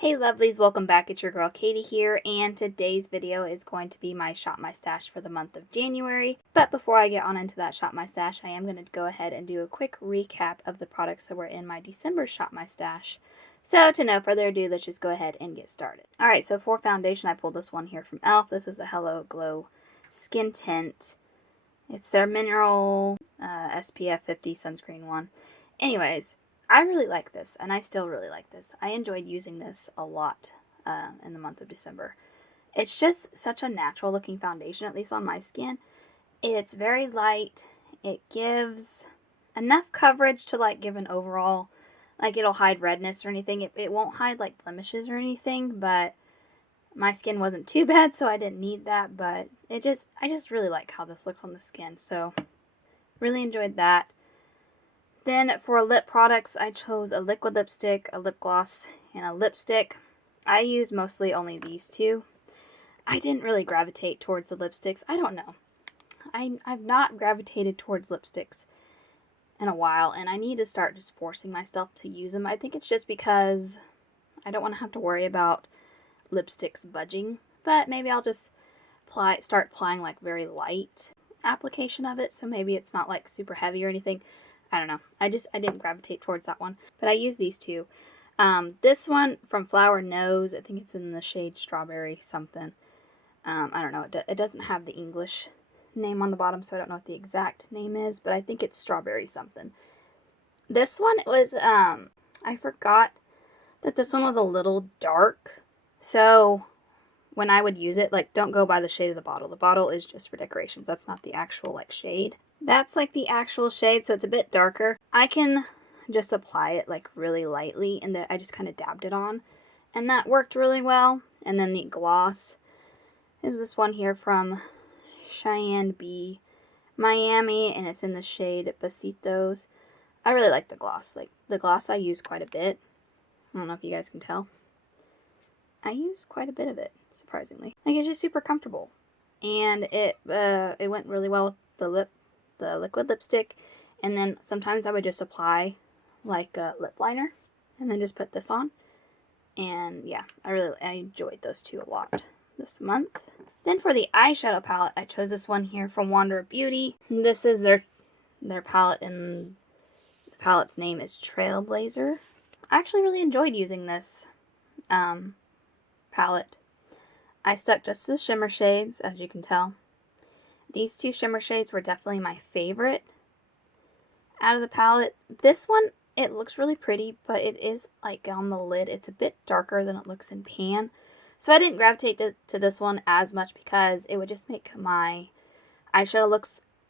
Hey lovelies, welcome back. It's your girl Katie here, and today's video is going to be my Shop My Stash for the month of January. But before I get on into that Shop My Stash, I am going to go ahead and do a quick recap of the products that were in my December Shop My Stash. So to no further ado, let's just go ahead and get started. Alright, so for foundation, I pulled this one here from e.l.f. This is the Hello Glow Skin Tint. It's their mineral SPF 50 sunscreen one. Anyways, I really like this, and I still really like this. I enjoyed using this a lot in the month of December. It's just such a natural looking foundation, at least on my skin. It's very light. It gives enough coverage to like give an overall, like it'll hide redness or anything. It won't hide like blemishes or anything, but my skin wasn't too bad, so I didn't need that. But I just really like how this looks on the skin, so really enjoyed that. Then for lip products, I chose a liquid lipstick, a lip gloss, and a lipstick. I use mostly only these two. I didn't really gravitate towards the lipsticks. I don't know. I've not gravitated towards lipsticks in a while, and I need to start just forcing myself to use them. I think it's just because I don't want to have to worry about lipsticks budging, but maybe I'll just start applying like very light application of it, so maybe it's not like super heavy or anything. I don't know. I didn't gravitate towards that one. But I use these two. This one from Flower Nose, I think it's in the shade Strawberry something. I don't know. It doesn't have the English name on the bottom, so I don't know what the exact name is. But I think it's Strawberry something. This one was, I forgot that this one was a little dark. So when I would use it, like, don't go by the shade of the bottle. The bottle is just for decorations. That's not the actual, like, shade. That's like the actual shade, so it's a bit darker. I can just apply it like really lightly, and I just kind of dabbed it on, and that worked really well. And then the gloss is this one here from Cheyenne B Miami, and it's in the shade Besitos. I really like the gloss. Like, the gloss I use quite a bit. I don't know if you guys can tell. I use quite a bit of it, surprisingly. Like, it's just super comfortable, and it went really well with the liquid lipstick. And then sometimes I would just apply like a lip liner and then just put this on. And yeah, I enjoyed those two a lot this month. Then for the eyeshadow palette, I chose this one here from Wander Beauty. This is their palette, and the palette's name is Trailblazer. I actually really enjoyed using this palette. I stuck just to the shimmer shades, as you can tell. These two shimmer shades were definitely my favorite out of the palette. This one, it looks really pretty, but it is like on the lid. It's a bit darker than it looks in pan. So I didn't gravitate to this one as much because it would just make my eyeshadow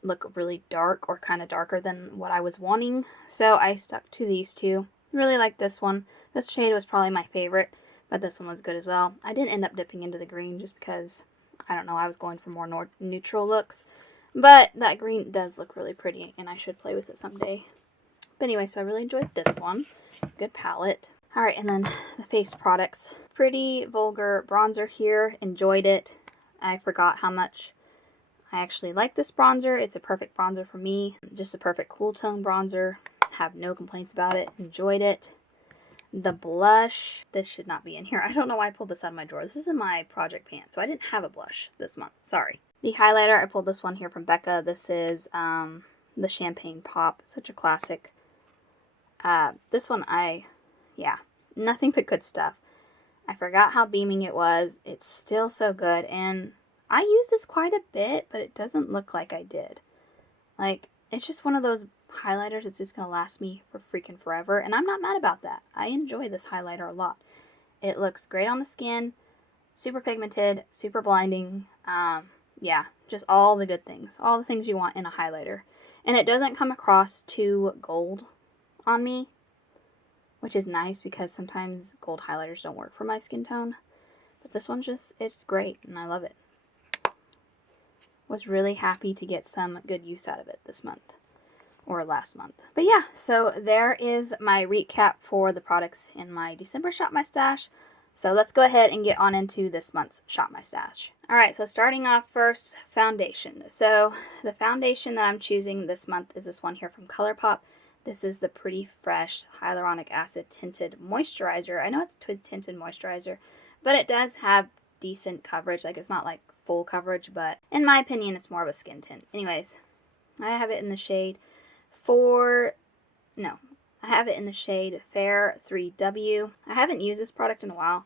look really dark, or kind of darker than what I was wanting. So I stuck to these two. Really like this one. This shade was probably my favorite, but this one was good as well. I didn't end up dipping into the green just because, I don't know, I was going for more neutral looks. But that green does look really pretty, and I should play with it someday. But anyway, so I really enjoyed this one. Good palette. Alright, and then the face products. Pretty Vulgar bronzer here. Enjoyed it. I forgot how much I actually like this bronzer. It's a perfect bronzer for me. Just a perfect cool tone bronzer. Have no complaints about it. Enjoyed it. The blush, this should not be in here. I don't know why I pulled this out of my drawer. This is in my project pants, so I didn't have a blush this month. Sorry. The highlighter, I pulled this one here from Becca. This is the Champagne Pop. Such a classic. This one, yeah, nothing but good stuff. I forgot how beaming it was. It's still so good, and I use this quite a bit, but it doesn't look like I did. Like, it's just one of those highlighters that's just going to last me for freaking forever, and I'm not mad about that. I enjoy this highlighter a lot. It looks great on the skin, super pigmented, super blinding. Yeah, just all the good things. All the things you want in a highlighter. And it doesn't come across too gold on me, which is nice because sometimes gold highlighters don't work for my skin tone. But this one's just, it's great, and I love it. Was really happy to get some good use out of it this month. Or last month. But yeah, so there is my recap for the products in my December Shop My Stash. So let's go ahead and get on into this month's Shop My Stash. Alright, so starting off first, foundation. So the foundation that I'm choosing this month is this one here from ColourPop. This is the Pretty Fresh Hyaluronic Acid Tinted Moisturizer. I know it's a tinted moisturizer, but it does have decent coverage. Like, it's not like full coverage, but in my opinion, it's more of a skin tint. Anyways, I have it in the shade I have it in the shade Fair 3W. I haven't used this product in a while,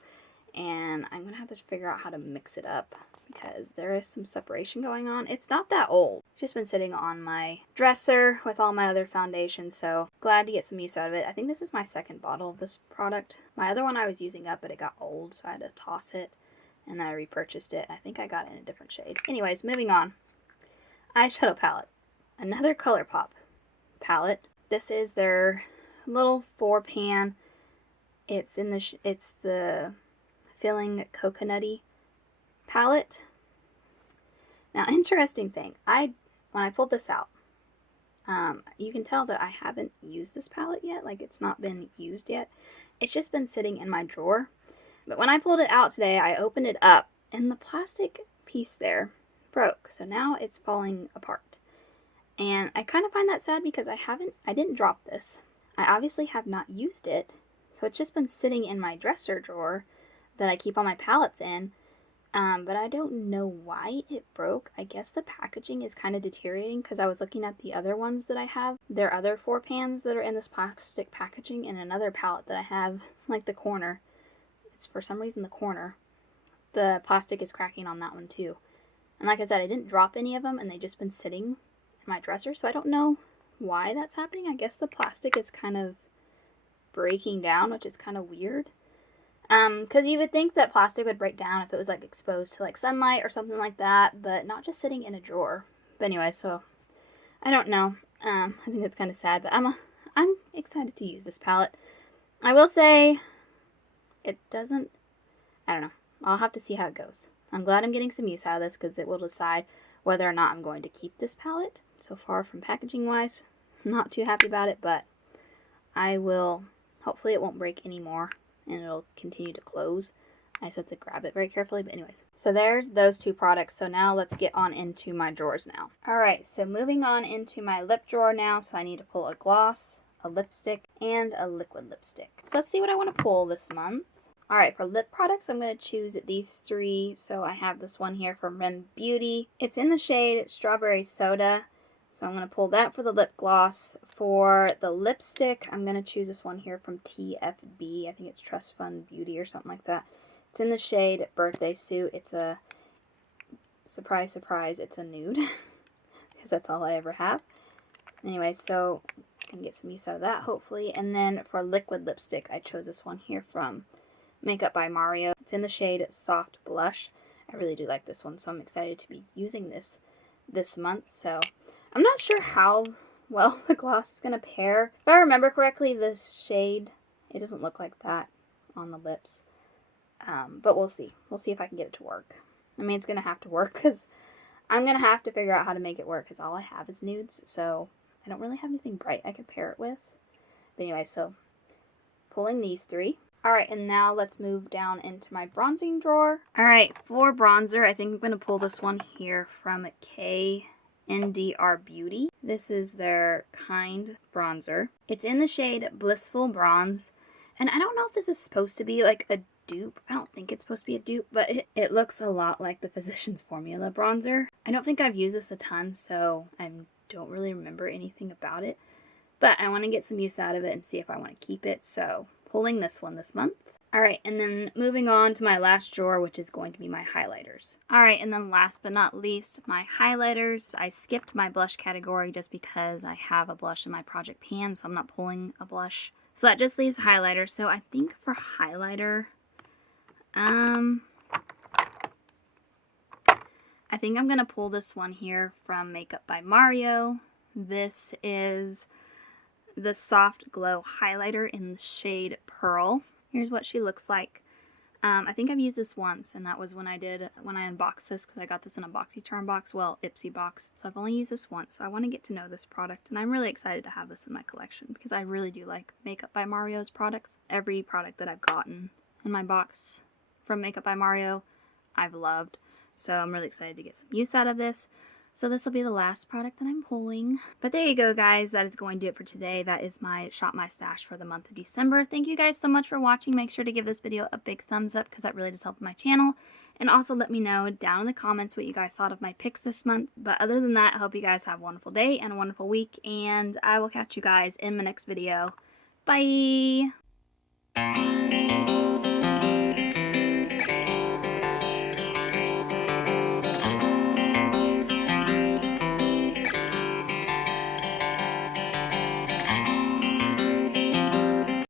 and I'm going to have to figure out how to mix it up because there is some separation going on. It's not that old. It's just been sitting on my dresser with all my other foundations, so glad to get some use out of it. I think this is my second bottle of this product. My other one I was using up, but it got old, so I had to toss it, and then I repurchased it. I think I got it in a different shade. Anyways, moving on. Eyeshadow palette. Another ColourPop palette. This is their little 4-pan. It's in it's the Filling Coconutty palette. Now, interesting thing, when I pulled this out, you can tell that I haven't used this palette yet. Like, it's not been used yet. It's just been sitting in my drawer. But when I pulled it out today, I opened it up, and the plastic piece there broke. So now it's falling apart. And I kind of find that sad because I didn't drop this. I obviously have not used it. So it's just been sitting in my dresser drawer that I keep all my palettes in. But I don't know why it broke. I guess the packaging is kind of deteriorating because I was looking at the other ones that I have. There are other 4-pans that are in this plastic packaging, and another palette that I have, like the corner. It's for some reason the corner. The plastic is cracking on that one too. And like I said, I didn't drop any of them, and they've just been sitting in my dresser, so I don't know why that's happening. I guess the plastic is kind of breaking down, which is kind of weird. Because you would think that plastic would break down if it was like exposed to like sunlight or something like that, but not just sitting in a drawer. But anyway, so I don't know. I think that's kind of sad, but I'm excited to use this palette. I will say it doesn't, I don't know. I'll have to see how it goes. I'm glad I'm getting some use out of this because it will decide whether or not I'm going to keep this palette. So far from packaging wise, I'm not too happy about it, but I will, hopefully it won't break anymore and it'll continue to close. I just have to grab it very carefully, but anyways. So there's those two products. So now let's get on into my drawers now. Alright, so moving on into my lip drawer now. So I need to pull a gloss, a lipstick, and a liquid lipstick. So let's see what I want to pull this month. Alright, for lip products, I'm going to choose these 3. So I have this one here from Ren Beauty. It's in the shade Strawberry Soda. So I'm going to pull that for the lip gloss. For the lipstick, I'm going to choose this one here from TFB. I think it's Trust Fund Beauty or something like that. It's in the shade Birthday Suit. It's a, surprise, surprise, it's a nude. Because that's all I ever have. Anyway, so I can get some use out of that, hopefully. And then for liquid lipstick, I chose this one here from Makeup by Mario. It's in the shade Soft Blush. I really do like this one, so I'm excited to be using this month. So I'm not sure how well the gloss is going to pair. If I remember correctly, this shade, it doesn't look like that on the lips. But we'll see. We'll see if I can get it to work. I mean, it's going to have to work because I'm going to have to figure out how to make it work because all I have is nudes. So I don't really have anything bright I could pair it with. But anyway, so pulling these 3. Alright, and now let's move down into my bronzing drawer. Alright, for bronzer, I think I'm going to pull this one here from KNDR Beauty. This is their Kind bronzer. It's in the shade Blissful Bronze. And I don't know if this is supposed to be like a dupe. I don't think it's supposed to be a dupe, but it looks a lot like the Physicians Formula bronzer. I don't think I've used this a ton, so I don't really remember anything about it. But I want to get some use out of it and see if I want to keep it, so pulling this one this month. Alright, and then moving on to my last drawer, which is going to be my highlighters. Alright, and then last but not least, my highlighters. I skipped my blush category just because I have a blush in my project pan, so I'm not pulling a blush. So that just leaves highlighter. So I think for highlighter, I think I'm going to pull this one here from Makeup by Mario. This is the Soft Glow highlighter in the shade Pearl. Here's what she looks like. I think I've used this once, and that was when I unboxed this, because I got this in a BoxyCharm box, well, Ipsy box. So I've only used this once, so I want to get to know this product, and I'm really excited to have this in my collection, because I really do like Makeup by Mario's products. Every product that I've gotten in my box from Makeup by Mario, I've loved. So I'm really excited to get some use out of this. So this will be the last product that I'm pulling. But there you go, guys. That is going to do it for today. That is my Shop My Stash for the month of December. Thank you guys so much for watching. Make sure to give this video a big thumbs up because that really does help my channel. And also let me know down in the comments what you guys thought of my picks this month. But other than that, I hope you guys have a wonderful day and a wonderful week. And I will catch you guys in my next video. Bye!